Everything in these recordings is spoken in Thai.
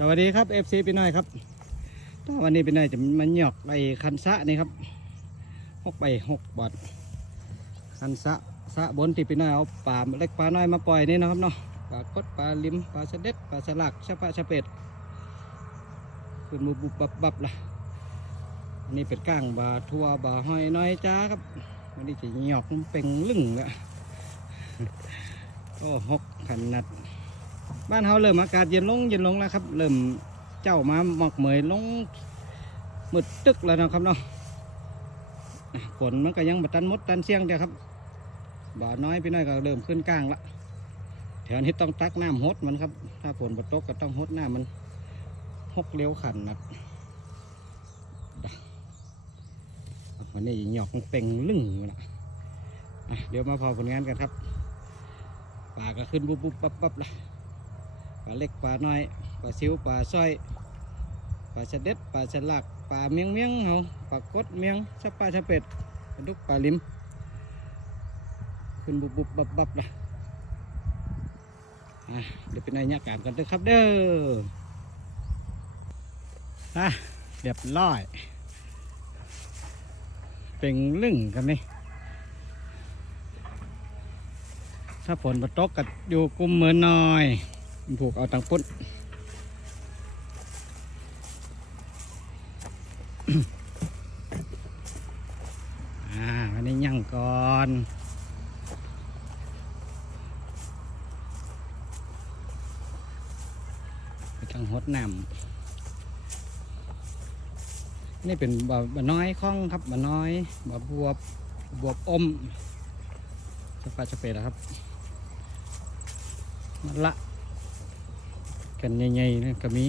สวัสดีครับ FC พี่น้อยครับวันนี้พี่น้อยจะมาหยอกไอ้คันสะนี่ครับหกไปหกบาทคันสะสะบนที่พี่น้อยเอาปลาเล็กปลาน้อยมาปล่อยนี่นะครับเนาะปลากดปลาลิมปลาสะเด็ดปลาสลักชะปะชะเป็ดขึ้นมุบุบบับบับละอันนี้เป็นก้างบาทัวบาห้อยน้อยจ้าครับวันนี้จะหยอกน้ำเป็งลึ่งละโอ้หกขนาด บ้านเฮาเริ่มอากาศเย็นลงเย็นลงแล้วครับ เริ่มเจ้ามาหมอกเหมยลงหมดตึกแล้วนะครับเนาะอะฝนมันก็ยังบัตันมดตันเสียงเดียวครับบ่าน้อยพี่น้อยก็เริ่มขึ้นกลางละแถวนี้ต้องตักน้ำหดมันครับ ถ้าฝนบตกก็ต้องหดน้ำมันหกเลี้ยวขันนะวันนี้หยอกเป่งลึ่งอยู่ละเดี๋ยวมาพอผลงานกันครับปลาก็ขึ้นบุบบุบปั๊บปั๊บละ ลาเล็กปลาน้อยปลาซิวปลาสร้อยปลาสะเด็ดปลาสลักปลาเมียงเมียงเฮาปลากดเมียงชะปลาชะเป็ดปลาดุกปลาลิมขึ้นบุบบุบบับบับละเดี๋ยวเป็นนายการกันเด้อครับเด้ออะเรียบร้อยเป็นลึ่งกันนี่ถ้าฝนมาตกก็อยู่กลุ่มเมือนน้อย ผูกเอาตังปุ้นอ่าวันนี้ยังก่อนไปตังหดน้ำนี่เป็นบ่บน้อยข้องครับบ่น้อยบ่บวบบวบอมจะปลาจะเป็ดนะครับมันละ กันใหญ่ๆนะก็มี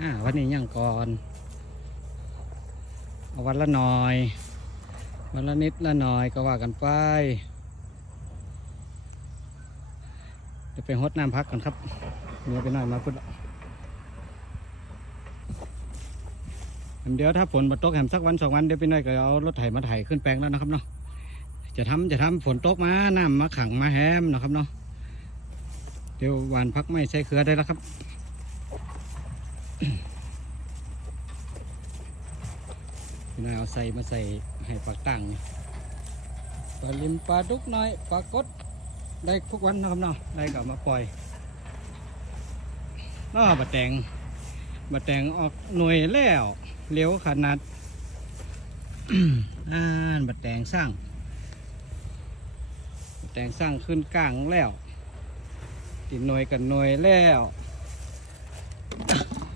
อ่าวันนี้ยังก่อนเอาวันละหน่อย วันละนิดละหน่อยก็ว่ากันไปเดี๋ยวไปฮดน้ำพักกันครับเนื้อไปหน่อยมาพุ่นละเดี๋ยวถ้าฝนมาตกแหมสักวันสองวันเดี๋ยวไปหน่อยก็เอารถไถมาไถขึ้นแปลงแล้วนะครับเนาะ จะทำจะทำฝนตกมาน้ำมาขังมาแฮมนะครับเนาะเดี๋ยวหวานพักไม่ใช้เครือได้แล้วครับพี่นายเอาใส่มาใส่ให้ปลาตั้งปลาลิมปลาดุกน้อยปลากดได้ทุกวันนะครับเนาะได้กลับมาปล่อยแล้วบะแตงบะแตงออกหน่วยแล้วเลี้ยวขนาดอ่านบะแตงสร้าง แต่งสร้างขึ้นกลางแล้วติดหน่วยกันหน่วยแล้ว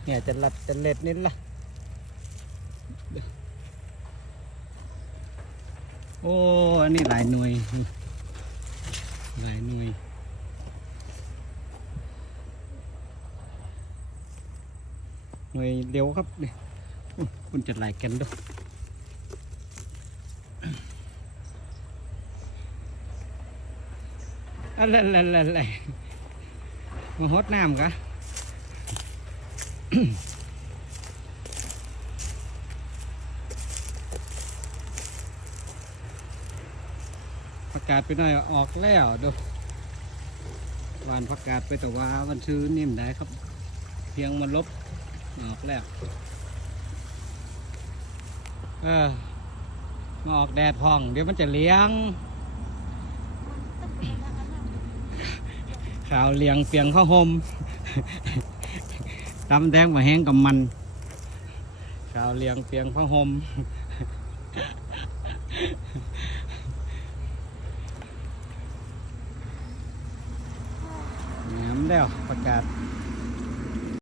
เนี่ยจะหลับจะเล็ดนิดละโอ้อันนี้หลายหน่วยหลายหน่วยหน่วยเร็วครับเนี่ยคุณจะหลายกันด้วย อะไรอะไรอะไรมาฮดน้ำกะประกาศไปหน่อยออกแล้วดูวานประกาศไปแต่ว่าวันซื้อนิ่มได้ครับ เพียงมันลบออกแล้วเออมาออกแดดพอง เดี๋ยวมันจะเลี้ยงาวเลียงเปียงข้าวหมตำแดงมาแห้งกับมันขาวเลียงเปียงข้าวหมแหนมแล้วประกาศ